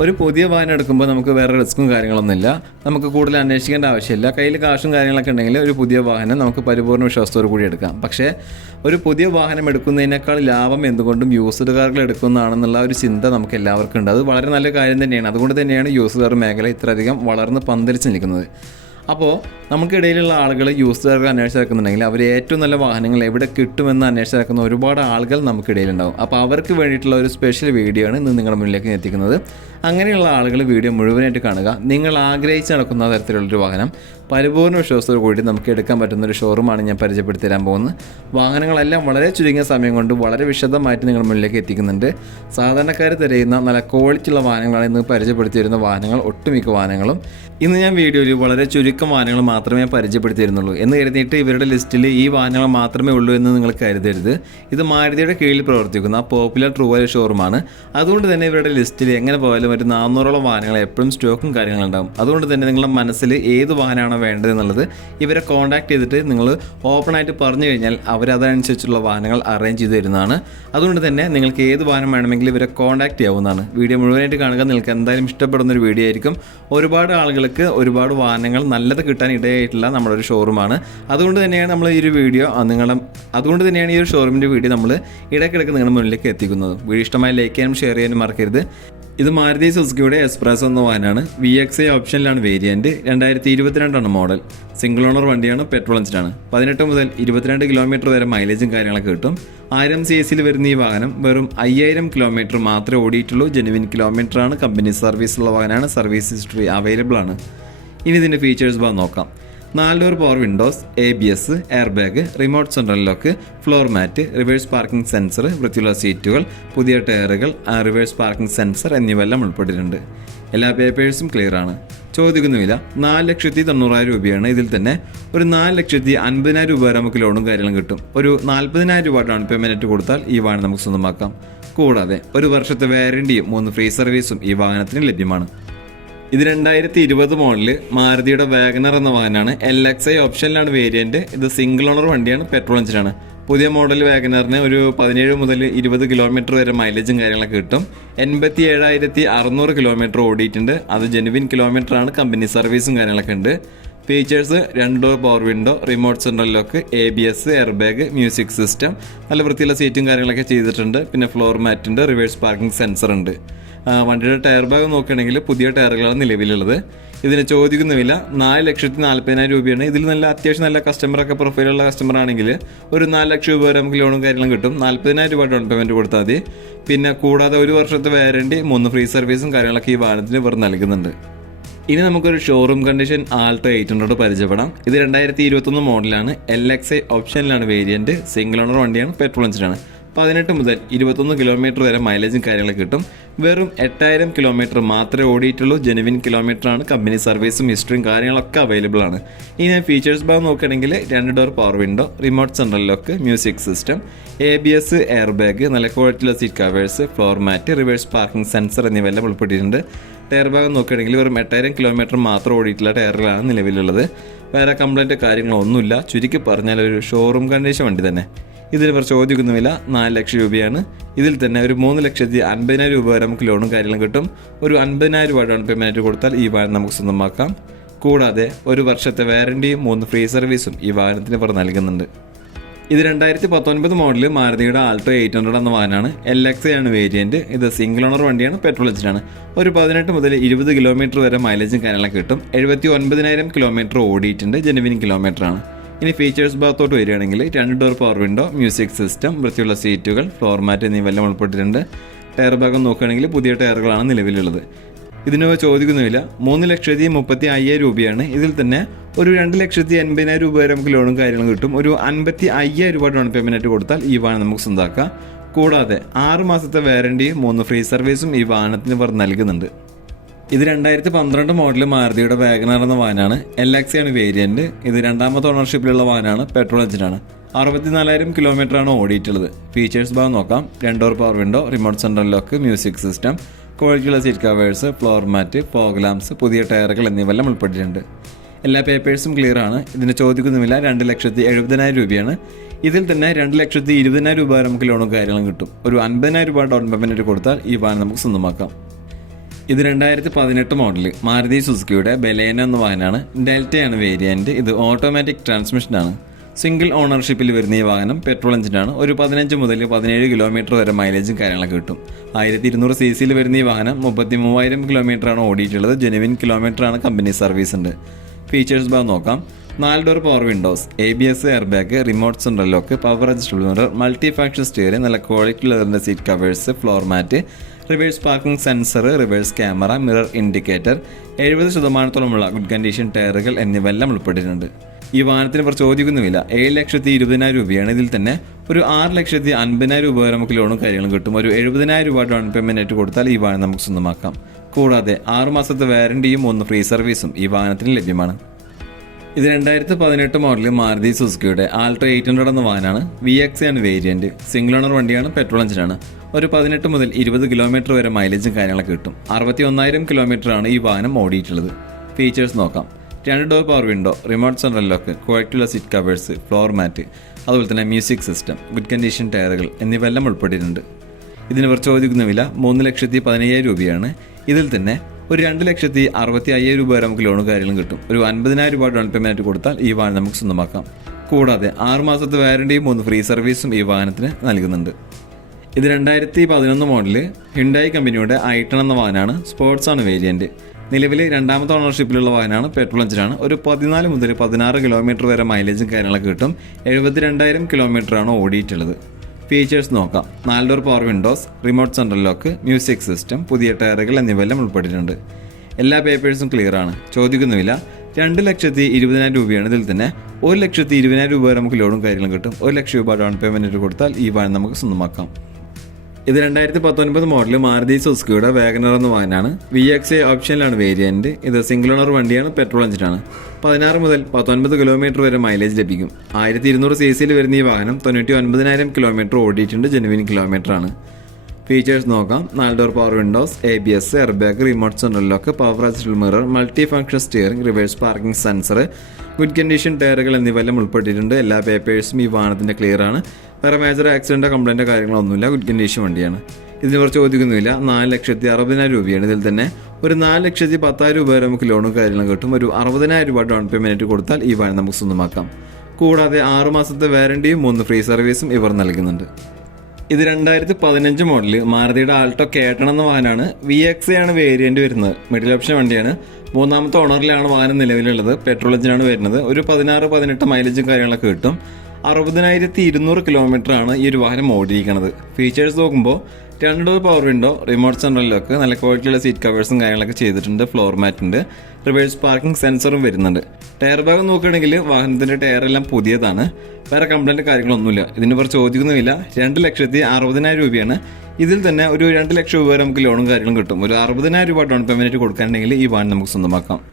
ഒരു പുതിയ വാഹനം എടുക്കുമ്പോൾ നമുക്ക് വേറെ റിസ്ക്കും കാര്യങ്ങളൊന്നുമില്ല. നമുക്ക് കൂടുതൽ അന്വേഷിക്കേണ്ട ആവശ്യമില്ല. കയ്യിൽ കാശും കാര്യങ്ങളൊക്കെ ഉണ്ടെങ്കിൽ ഒരു പുതിയ വാഹനം നമുക്ക് പരിപൂർണ വിശ്വാസത്തോടു കൂടി എടുക്കാം. പക്ഷേ ഒരു പുതിയ വാഹനം എടുക്കുന്നതിനേക്കാൾ ലാഭം എന്തുകൊണ്ടും യൂസ്ഡ് കാറുകൾ എടുക്കുന്നതാണെന്നുള്ള ഒരു ചിന്ത നമുക്ക് എല്ലാവർക്കും ഉണ്ട്. അത് വളരെ നല്ല കാര്യം തന്നെയാണ്. അതുകൊണ്ട് തന്നെയാണ് യൂസ്ഡ് കാർ മേഖല ഇത്രയധികം വളർന്ന് പന്തലിച്ച് നിൽക്കുന്നത്. അപ്പോൾ നമുക്കിടയിലുള്ള ആളുകൾ യൂസർക്ക് അന്വേഷിച്ച് നടക്കുന്നുണ്ടെങ്കിൽ അവർ ഏറ്റവും നല്ല വാഹനങ്ങൾ എവിടെ കിട്ടുമെന്ന് അന്വേഷിച്ച് നടക്കുന്ന ഒരുപാട് ആളുകൾ നമുക്കിടയിലുണ്ടാവും. അപ്പോൾ അവർക്ക് വേണ്ടിയിട്ടുള്ള ഒരു സ്പെഷ്യൽ വീഡിയോ ആണ് ഇന്ന് നിങ്ങളുടെ മുന്നിലേക്ക് എത്തിക്കുന്നത്. അങ്ങനെയുള്ള ആളുകൾ വീഡിയോ മുഴുവനായിട്ട് കാണുക. നിങ്ങൾ ആഗ്രഹിച്ച് നടക്കുന്ന തരത്തിലുള്ളൊരു വാഹനം പരിപൂർണ വിശ്വാസത്തോട് കൂടി നമുക്ക് എടുക്കാൻ പറ്റുന്ന ഒരു ഷോറൂമാണ് ഞാൻ പരിചയപ്പെടുത്തി തരാൻ പോകുന്നത്. വാഹനങ്ങളെല്ലാം വളരെ ചുരുങ്ങിയ സമയം കൊണ്ട് വളരെ വിശദമായിട്ട് നിങ്ങളുടെ മുന്നിലേക്ക് എത്തിക്കുന്നുണ്ട്. സാധാരണക്കാർ തിരയുന്ന നല്ല ക്വാളിറ്റിയുള്ള വാഹനങ്ങളാണ് ഇന്ന് പരിചയപ്പെടുത്തി തരുന്ന വാഹനങ്ങൾ ഒട്ടുമിക്ക വാഹനങ്ങളും. ഇന്ന് ഞാൻ വീഡിയോയിൽ വളരെ ചുരുക്കം വാഹനങ്ങൾ മാത്രമേ പരിചയപ്പെടുത്തി തരുന്നുള്ളൂ എന്ന് കരുതിയിട്ട് ഇവരുടെ ലിസ്റ്റിൽ ഈ വാഹനങ്ങൾ മാത്രമേ ഉള്ളൂ എന്ന് നിങ്ങൾ കരുതരുത്. ഇത് മാരുതിയുടെ കീഴിൽ പ്രവർത്തിക്കുന്ന പോപ്പുലർ ട്രൂവൽ ഷോറൂമാണ് അതുകൊണ്ട് തന്നെ ഇവരുടെ ലിസ്റ്റിൽ എങ്ങനെ പോയാലും ഒരു നാനൂറോളം വാഹനങ്ങൾ എപ്പോഴും സ്റ്റോക്കും കാര്യങ്ങളുണ്ടാകും അതുകൊണ്ട് തന്നെ നിങ്ങളുടെ മനസ്സിൽ ഏത് വാഹനമാണോ വേണ്ടത് എന്നുള്ളത് ഇവരെ കോൺടാക്ട് ചെയ്തിട്ട് നിങ്ങൾ ഓപ്പണായിട്ട് പറഞ്ഞു കഴിഞ്ഞാൽ അവരതനുസരിച്ചുള്ള വാഹനങ്ങൾ അറേഞ്ച് ചെയ്ത് തരുന്നതാണ്. അതുകൊണ്ട് തന്നെ നിങ്ങൾക്ക് ഏത് വാഹനം വേണമെങ്കിലും ഇവരെ കോൺടാക്ട് ചെയ്യാവുന്നതാണ്. വീഡിയോ മുഴുവനായിട്ട് കാണുക. നിങ്ങൾക്ക് എന്തായാലും ഇഷ്ടപ്പെടുന്ന ഒരു വീഡിയോ ആയിരിക്കും. ഒരുപാട് ആളുകൾക്ക് ഒരുപാട് വാഹനങ്ങൾ നല്ലത് കിട്ടാൻ ഇടയായിട്ടുള്ള നമ്മുടെ ഒരു ഷോറൂമാണ് അതുകൊണ്ട് തന്നെയാണ് നമ്മൾ ഈ ഒരു വീഡിയോ നിങ്ങളുടെ അതുകൊണ്ട് തന്നെയാണ് ഈ ഒരു ഷോറൂമിന്റെ വീഡിയോ നമ്മൾ ഇടയ്ക്കിടയ്ക്ക് നിങ്ങളുടെ മുന്നിലേക്ക് എത്തിക്കുന്നത്. വീഡിയോ ഇഷ്ടമായി ലൈക്ക് ചെയ്യാനും ഷെയർ ചെയ്യാനും മറക്കരുത്. ഇത് മാരുതി സുസുക്കിയുടെ എക്സ്പ്രസ് എന്ന വാഹനമാണ് വി എക്സ് ഐ ഓപ്ഷനിലാണ് വേരിയന്റ് രണ്ടായിരത്തി ഇരുപത്തിരണ്ടാണ് മോഡൽ സിംഗിൾ ഓണർ വണ്ടിയാണ് പെട്രോൾ എഞ്ചിനാണ് പതിനെട്ട് മുതൽ ഇരുപത്തിരണ്ട് കിലോമീറ്റർ വരെ മൈലേജും കാര്യങ്ങളൊക്കെ കിട്ടും. ആയിരം സി എസിൽ വരുന്ന ഈ വാഹനം വെറും അയ്യായിരം കിലോമീറ്റർ മാത്രമേ ഓടിയിട്ടുള്ളൂ. ജെനുവിൻ കിലോമീറ്റർ ആണ്. കമ്പനി സർവീസുള്ള വാഹനമാണ്. സർവീസ് ഹിസ്റ്ററി അവൈലബിൾ ആണ്. ഇനി ഇതിന്റെ ഫീച്ചേഴ്സ് ഭാഗം നോക്കാം. നാല് door power windows A B S airbag remote central lock floor mat reverse parking sensor വൃത്തിയുള്ള സീറ്റുകൾ പുതിയ ടയറുകൾ റിവേഴ്സ് പാർക്കിംഗ് സെൻസർ എന്നിവയെല്ലാം ഉൾപ്പെട്ടിട്ടുണ്ട്. എല്ലാ പേപ്പേഴ്സും ക്ലിയർ ആണ്. ചോദിക്കുന്ന വില നാല് ലക്ഷത്തി തൊണ്ണൂറായിരം രൂപയാണ് ഇതിൽ തന്നെ. ഒരു നാല് ലക്ഷത്തി അൻപതിനായിരം രൂപ വരെ നമുക്ക് ലോണും കാര്യങ്ങളും കിട്ടും. ഒരു നാൽപ്പതിനായിരം രൂപ ഡൗൺ പേയ്മെന്റ് കൊടുത്താൽ ഈ വാഹനം നമുക്ക് സ്വന്തമാക്കാം. കൂടാതെ ഒരു വർഷത്തെ വാറണ്ടിയും മൂന്ന് ഫ്രീ സർവീസും ഈ വാഹനത്തിന് ലഭ്യമാണ്. ഇത് രണ്ടായിരത്തി ഇരുപത് മോഡൽ മാരുതിയുടെ വാഗനർ എന്ന വാഹനമാണ്. എൽ എക്സ് ഐ ഓപ്ഷനിലാണ് വേരിയന്റ് ഇത് സിംഗിൾ ഓണർ വണ്ടിയാണ് പെട്രോൾ എഞ്ചിനാണ് പുതിയ മോഡൽ വാഗനറിന് ഒരു പതിനേഴ് മുതൽ ഇരുപത് കിലോമീറ്റർ വരെ മൈലേജും കാര്യങ്ങളൊക്കെ കിട്ടും. എൺപത്തി ഏഴായിരത്തി അറുന്നൂറ് കിലോമീറ്റർ ഓടിയിട്ടുണ്ട്. അത് ജെനുവിൻ കിലോമീറ്റർ ആണ് കമ്പനി സർവീസും കാര്യങ്ങളൊക്കെ ഉണ്ട്. ഫീച്ചേഴ്സ് രണ്ട് door power window remote central lock A B S air bag music system നല്ല വൃത്തിയുള്ള സീറ്റും കാര്യങ്ങളൊക്കെ ചെയ്തിട്ടുണ്ട്. പിന്നെ ഫ്ലോർ മാറ്റ് ഉണ്ട് റിവേഴ്സ് പാർക്കിംഗ് സെൻസർ ഉണ്ട്. വണ്ടിയുടെ ടയർ ഭാഗം നോക്കുകയാണെങ്കിൽ പുതിയ ടയറുകളാണ് നിലവിലുള്ളത്. ഇതിന് ചോദിക്കുന്ന വില നാല് ലക്ഷത്തി നാൽപ്പതിനായിരം രൂപയാണ്. ഇതിൽ നല്ല അത്യാവശ്യം നല്ല കസ്റ്റമറൊക്കെ പ്രൊഫൈലുള്ള കസ്റ്റമർ ആണെങ്കിൽ ഒരു നാല് ലക്ഷം രൂപ വരെ നമുക്ക് ലോണും കാര്യങ്ങളും കിട്ടും. നാൽപ്പതിനായിരം രൂപ ഡൗൺ പേയ്മെന്റ് കൊടുത്താൽ മതി. പിന്നെ കൂടാതെ ഒരു വർഷത്തെ വാരണ്ടി മൂന്ന് ഫ്രീ സർവീസും കാര്യങ്ങളൊക്കെ ഈ വാഹനത്തിന് ഇവർ നൽകുന്നുണ്ട്. ഇനി നമുക്കൊരു showroom condition Alto eight hundred പരിചയപ്പെടാം. ഇത് രണ്ടായിരത്തി ഇരുപത്തൊന്ന് മോഡലാണ്. എൽ എക്സ് ഐ ഓപ്ഷനിലാണ് വേരിയന്റ് സിംഗിൾ ഓണർ വണ്ടിയാണ് പെട്രോൾ എഞ്ചിനാണ് പതിനെട്ട് മുതൽ ഇരുപത്തൊന്ന് കിലോമീറ്റർ വരെ മൈലേജും കാര്യങ്ങളൊക്കെ കിട്ടും. വെറും എട്ടായിരം കിലോമീറ്റർ മാത്രമേ ഓടിയിട്ടുള്ളൂ. ജെനുവിൻ ആണ്. കമ്പനി സർവീസും ഹിസ്റ്ററിയും കാര്യങ്ങളൊക്കെ അവൈലബിൾ ആണ്. ഇനി ഫീച്ചേഴ്സ് ഭാഗം നോക്കുകയാണെങ്കിൽ രണ്ട് door power window remote central lock music system A B S air bag നല്ല ക്വാളിറ്റിയുള്ള seat covers floor mat reverse parking sensor എന്നിവയെല്ലാം ഉൾപ്പെട്ടിട്ടുണ്ട്. ടയർ ഭാഗം നോക്കുകയാണെങ്കിൽ വെറും എട്ടായിരം കിലോമീറ്റർ മാത്രം ഓടിയിട്ടുള്ള ടയറുകളാണ് നിലവിലുള്ളത്. വേറെ കംപ്ലൈന്റ് കാര്യങ്ങളൊന്നുമില്ല. ചുരുക്കി പറഞ്ഞാൽ ഒരു ഷോറൂം കണ്ടീഷൻ വണ്ടി തന്നെ. ഇതിൽ ഇവർ ചോദിക്കുന്ന വില നാല് ലക്ഷം രൂപയാണ്. ഇതിൽ തന്നെ ഒരു മൂന്ന് ലക്ഷത്തി അൻപതിനായിരം രൂപ വരെ നമുക്ക് ലോണും കാര്യങ്ങളും കിട്ടും. ഒരു അൻപതിനായിരം രൂപ ഡൗൺ പേയ്മെന്റ് കൊടുത്താൽ ഈ വാഹനം നമുക്ക് സ്വന്തമാക്കാം. കൂടാതെ ഒരു വർഷത്തെ വാറണ്ടിയും മൂന്ന് ഫ്രീ സർവീസും ഈ വാഹനത്തിന് ഇവർ നൽകുന്നുണ്ട്. ഇത് രണ്ടായിരത്തി പത്തൊൻപത് മോഡൽ മാരുതിയുടെ ആൾട്ടോ എയ്റ്റ് ഹൺഡ്രഡ് എന്ന വാഹനമാണ്. എൽ എക്സ് ആണ് വേരിയന്റ് ഇത് സിംഗിൾ ഓണർ വണ്ടിയാണ് പെട്രോൾ എഞ്ചിനാണ് ഒരു പതിനെട്ട് മുതൽ ഇരുപത് കിലോമീറ്റർ വരെ മൈലേജും കാര്യങ്ങളൊക്കെ കിട്ടും. എഴുപത്തി ഒൻപതിനായിരം കിലോമീറ്റർ ഓടിയിട്ടുണ്ട് ജെനുവിൻ കിലോമീറ്റർ ആണ്. ഇനി ഫീച്ചേഴ്സ് ഭാഗത്തോട്ട് വരികയാണെങ്കിൽ രണ്ട് door power window music system വൃത്തിയുള്ള സീറ്റുകൾ ഫ്ലോർ മാറ്റ് എന്നിവയെല്ലാം ഉൾപ്പെട്ടിട്ടുണ്ട്. ടയർ ഭാഗം നോക്കുകയാണെങ്കിൽ പുതിയ ടയറുകളാണ് നിലവിലുള്ളത്. ഇതിന് ചോദിക്കുന്നില്ല മൂന്ന് ലക്ഷത്തി മുപ്പത്തി അയ്യായിരം രൂപയാണ്. ഇതിൽ തന്നെ ഒരു രണ്ട് ലക്ഷത്തി എൺപതിനായിരം രൂപ വരെ നമുക്ക് ലോണും കാര്യങ്ങളും കിട്ടും. ഒരു അൻപത്തി അയ്യായിരം രൂപ ഡൗൺ പേയ്മെന്റ് കൊടുത്താൽ ഈ വാഹനം നമുക്ക് സ്വന്തമാക്കാം കൂടാതെ ആറ് മാസത്തെ വാറണ്ടിയും മൂന്ന് ഫ്രീ സർവീസും ഈ വാഹനത്തിന് ഇവർ നൽകുന്നുണ്ട്. ഇത് രണ്ടായിരത്തി പന്ത്രണ്ട് മോഡൽ മാരുതിയുടെ വാഗനർ എന്ന വാഹനമാണ് എൽ എക്സ് ആണ് വേരിയന്റ് ഇത് രണ്ടാമത്തെ ഓണർഷിപ്പിലുള്ള വാഹനമാണ് പെട്രോൾ എഞ്ചിനാണ് അറുപത്തിനാലായിരം കിലോമീറ്റർ ആണ് ഓടിയിട്ടുള്ളത്. ഫീച്ചേഴ്സ് ഭാഗം നോക്കാം. രണ്ടോർ power window remote central lock music system ക്വാളിറ്റിയുള്ള seat covers floor mat fog lamps പുതിയ ടയറുകൾ എന്നിവയെല്ലാം ഉൾപ്പെട്ടിട്ടുണ്ട്. എല്ലാ പേപ്പേഴ്സും ക്ലിയർ ആണ്. ഇതിന് ചോദിക്കുന്നുമില്ല. രണ്ട് ലക്ഷത്തി എഴുപതിനായിരം രൂപയാണ്. ഇതിൽ തന്നെ രണ്ട് ലക്ഷത്തി ഇരുപതിനായിരം രൂപ നമുക്ക് ലോണും കാര്യങ്ങളും കിട്ടും. ഒരു അൻപതിനായിരം രൂപ ഡൗൺ പേയ്മെന്റ് കൊടുത്താൽ ഈ വാഹനം നമുക്ക് സ്വന്തമാക്കാം. ഇത് രണ്ടായിരത്തി പതിനെട്ട് മോഡൽ മാരുതി സുസുക്കിയുടെ ബലേന എന്ന വാഹനമാണ്. ഡെൽറ്റയാണ് വേരിയന്റ് ഇത് ഓട്ടോമാറ്റിക് ട്രാൻസ്മിഷനാണ്. സിംഗിൾ ഓണർഷിപ്പിൽ വരുന്ന ഈ വാഹനം പെട്രോൾ എഞ്ചിനാണ്. ഒരു പതിനഞ്ച് മുതൽ പതിനേഴ് കിലോമീറ്റർ വരെ മൈലേജും കാര്യങ്ങളൊക്കെ കിട്ടും. ആയിരത്തി ഇരുന്നൂറ് സി സിയിൽ വരുന്ന ഈ വാഹനം മുപ്പത്തി മൂവായിരം കിലോമീറ്ററാണ് ഓടിയിട്ടുള്ളത്. ജെനുവിൻ കിലോമീറ്ററാണ് കമ്പനി സർവീസ് ഉണ്ട്. ഫീച്ചേഴ്സ് ഭാഗം നോക്കാം. നാല് door power windows A B S air bag remote central lock power adjustable mirror multi function steering നല്ല quality ലെതറിന്റെ seat covers floor mat reverse parking sensor reverse camera mirror indicator എഴുപത് ശതമാനത്തോളമുള്ള good condition ടയറുകൾ എന്നിവയെല്ലാം ഉൾപ്പെട്ടിട്ടുണ്ട്. ഈ വാഹനത്തിന് ഇവർ ചോദിക്കുന്നുമില്ല ഏഴ് ലക്ഷത്തി ഇരുപതിനായിരം രൂപയാണ്. ഇതിൽ തന്നെ ഒരു ആറ് ലക്ഷത്തി അൻപതിനായിരം രൂപ വരെ നമുക്ക് ലോണും കാര്യങ്ങളും കിട്ടും. ഒരു എഴുപതിനായിരം രൂപ ഡൗൺ പേയ്മെന്റ് ആയിട്ട് കൊടുത്താൽ ഈ വാഹനം നമുക്ക് സ്വന്തമാക്കാം. കൂടാതെ ആറുമാസത്തെ മാസത്തെ വാറണ്ടിയും ഒന്ന് ഫ്രീ സർവീസും ഈ വാഹനത്തിന് ലഭ്യമാണ്. ഇത് രണ്ടായിരത്തി പതിനെട്ട് മോഡൽ മാരുതി സുസുക്കിയുടെ ആൾട്ര എയ്റ്റ് ഹൺഡ്രഡ് എന്ന വാഹനമാണ്. വി എക്സ് ആണ് വേരിയന്റ് സിംഗിൾ ഓണർ വണ്ടിയാണ് പെട്രോൾ എഞ്ചിനാണ് ഒരു പതിനെട്ട് മുതൽ ഇരുപത് കിലോമീറ്റർ വരെ മൈലേജും കാര്യങ്ങളൊക്കെ കിട്ടും. അറുപത്തി ഒന്നായിരം കിലോമീറ്റർ ആണ് ഈ വാഹനം ഓടിയിട്ടുള്ളത്. ഫീച്ചേഴ്സ് നോക്കാം. രണ്ട് door power window remote central lock ക്വാളിറ്റിയുള്ള സീറ്റ് കവേഴ്സ് ഫ്ലോർ മാറ്റ് അതുപോലെ തന്നെ മ്യൂസിക് സിസ്റ്റം ഗുഡ് കണ്ടീഷൻ ടയറുകൾ എന്നിവയെല്ലാം ഉൾപ്പെട്ടിട്ടുണ്ട്. ഇതിന് ഇവർ ചോദിക്കുന്ന വില മൂന്ന് ലക്ഷത്തി പതിനയ്യായിരം രൂപയാണ്. ഇതിൽ തന്നെ ഒരു രണ്ട് ലക്ഷത്തി അറുപത്തി അയ്യായിരം രൂപ വരെ നമുക്ക് ലോണും കാര്യങ്ങളും കിട്ടും. ഒരു അൻപതിനായിരം രൂപ ഡൗൺ പേയ്മെന്റ് കൊടുത്താൽ ഈ വാഹനം നമുക്ക് സ്വന്തമാക്കാം. കൂടാതെ ആറ് മാസത്തെ വാറണ്ടിയും മൂന്ന് ഫ്രീ സർവീസും ഈ വാഹനത്തിന് നൽകുന്നുണ്ട്. ഇത് രണ്ടായിരത്തി പതിനൊന്ന് മോഡൽ ഹിണ്ടായി കമ്പനിയുടെ ഐട്ടൺ എന്ന വാഹനമാണ് സ്പോർട്സ് ആണ് വേരിയന്റ് നിലവിലെ രണ്ടാമത്തെ ഓണർഷിപ്പിലുള്ള വാഹനമാണ് പെട്രോൾ എഞ്ചിനാണ് ഒരു പതിനാല് മുതൽ പതിനാറ് കിലോമീറ്റർ വരെ മൈലേജും കാര്യങ്ങളൊക്കെ കിട്ടും. എഴുപത്തി രണ്ടായിരം കിലോമീറ്ററാണ് ഓടിയിട്ടുള്ളത്. ഫീച്ചേഴ്സ് നോക്കാം. നാല് door power windows remote central lock music system പുതിയ ടയറുകൾ എന്നിവയെല്ലാം ഉൾപ്പെട്ടിട്ടുണ്ട്. എല്ലാ പേപ്പേഴ്സും ക്ലിയർ ആണ്. ചോദിക്കുന്നുമില്ല. രണ്ട് ലക്ഷത്തി ഇരുപതിനായിരം രൂപയാണ് ഇതിൽ തന്നെ. ഒരു ലക്ഷത്തി ഇരുപതിനായിരം രൂപ വരെ നമുക്ക് ലോണും കാര്യങ്ങളും കിട്ടും. ഒരു ലക്ഷം രൂപ ഡൗൺ പേയ്മെന്റ് കൊടുത്താൽ ഈ വാഹനം നമുക്ക് സ്വന്തമാക്കാം. ഇത് രണ്ടായിരത്തി പത്തൊൻപത് മോഡൽ മാരുതി സുസുക്കിയുടെ വാഗനർ എന്ന വാഹനമാണ് വി എക്സ് എ ഓപ്ഷനിലാണ് വേരിയന്റ് ഇത് സിംഗിൾ ഓണർ വണ്ടിയാണ് പെട്രോൾ എഞ്ചിനാണ് പതിനാറ് മുതൽ പത്തൊൻപത് കിലോമീറ്റർ വരെ മൈലേജ് ലഭിക്കും. ആയിരത്തി ഇരുന്നൂറ് സി സിയിൽ വരുന്ന ഈ വാഹനം തൊണ്ണൂറ്റി ഒൻപതിനായിരം കിലോമീറ്റർ ഓടിയിട്ടുണ്ട് ജെനുവിൻ കിലോമീറ്റർ ആണ്. ഫീച്ചേഴ്സ് നോക്കാം. നാല് door power windows A B S air bag remote central lock power adjustable mirror multi function steering reverse parking sensor good condition ടയറുകൾ എന്നിവയെല്ലാം ഉൾപ്പെട്ടിട്ടുണ്ട്. എല്ലാ പേപ്പേഴ്സും ഈ വാഹനത്തിന്റെ ക്ലിയർ ആണ്. വേറെ മേജർ ആക്സിഡന്റ് കംപ്ലൈന്റോ കാര്യങ്ങളൊന്നുമില്ല. ഗുഡ് കണ്ടീഷൻ വണ്ടിയാണ്. ഇതിന് കുറച്ച് ചോദിക്കുന്നില്ല നാല് ലക്ഷത്തി അറുപതിനായിരം രൂപയാണ് ഇതിൽ തന്നെ. ഒരു നാല് ലക്ഷത്തി പത്തായിരം രൂപ വരെ നമുക്ക് ലോണും കാര്യങ്ങളും കിട്ടും. ഒരു അറുപതിനായിരം രൂപ ഡൗൺ പേയ്മെന്റ് കൊടുത്താൽ ഈ വാഹനം നമുക്ക് സ്വന്തമാക്കാം. കൂടാതെ ആറുമാസത്തെ വാരണ്ടിയും മൂന്ന് ഫ്രീ സർവീസും ഇവർ നൽകുന്നുണ്ട്. ഇത് രണ്ടായിരത്തി പതിനഞ്ച് മോഡൽ മാരുതിയുടെ ആൾട്ടോ കേട്ടണം എന്ന വാഹനമാണ്. വി എക്സ് ആണ് വേരിയന്റ് വരുന്നത്. മിഡിൽ ഓപ്ഷൻ വണ്ടിയാണ്. മൂന്നാമത്തെ ഓണറിലാണ് വാഹനം നിലവിലുള്ളത്. പെട്രോൾ എഞ്ചിനാണ് വരുന്നത്. ഒരു പതിനാറ് പതിനെട്ട് മൈലേജും കാര്യങ്ങളൊക്കെ കിട്ടും. അറുപതിനായിരത്തി ഇരുന്നൂറ് കിലോമീറ്റർ ആണ് ഈ ഒരു വാഹനം ഓടിയിരിക്കുന്നത് ഫീച്ചേഴ്സ് നോക്കുമ്പോൾ രണ്ട് ഡോർ പവർ വിൻഡോ റിമോട്ട് സെൻട്രലിലൊക്കെ നല്ല ക്വാളിറ്റിയുള്ള സീറ്റ് കവേഴ്സും കാര്യങ്ങളൊക്കെ ചെയ്തിട്ടുണ്ട് ഫ്ലോർ മാറ്റ് ഉണ്ട് റിവേഴ്സ് പാർക്കിംഗ് സെൻസറും വരുന്നുണ്ട്. ടയർ ഭാഗം നോക്കുകയാണെങ്കിൽ വാഹനത്തിന്റെ ടയർ എല്ലാം പുതിയതാണ്. വേറെ കംപ്ലൈന്റ് കാര്യങ്ങളൊന്നുമില്ല. ഇതിന് ഇവർ ചോദിക്കുന്നുമില്ല രണ്ട് ലക്ഷത്തി അറുപതിനായിരം രൂപയാണ്. ഇതിൽ തന്നെ ഒരു രണ്ട് ലക്ഷം രൂപ വരെ നമുക്ക് ലോണും കാര്യങ്ങളും കിട്ടും. ഒരു അറുപതിനായിരം രൂപ ഡൗൺ പേയ്മെന്റ് കൊടുക്കാനുണ്ടെങ്കിൽ ഈ വാഹനം നമുക്ക് സ്വന്തമാക്കാം.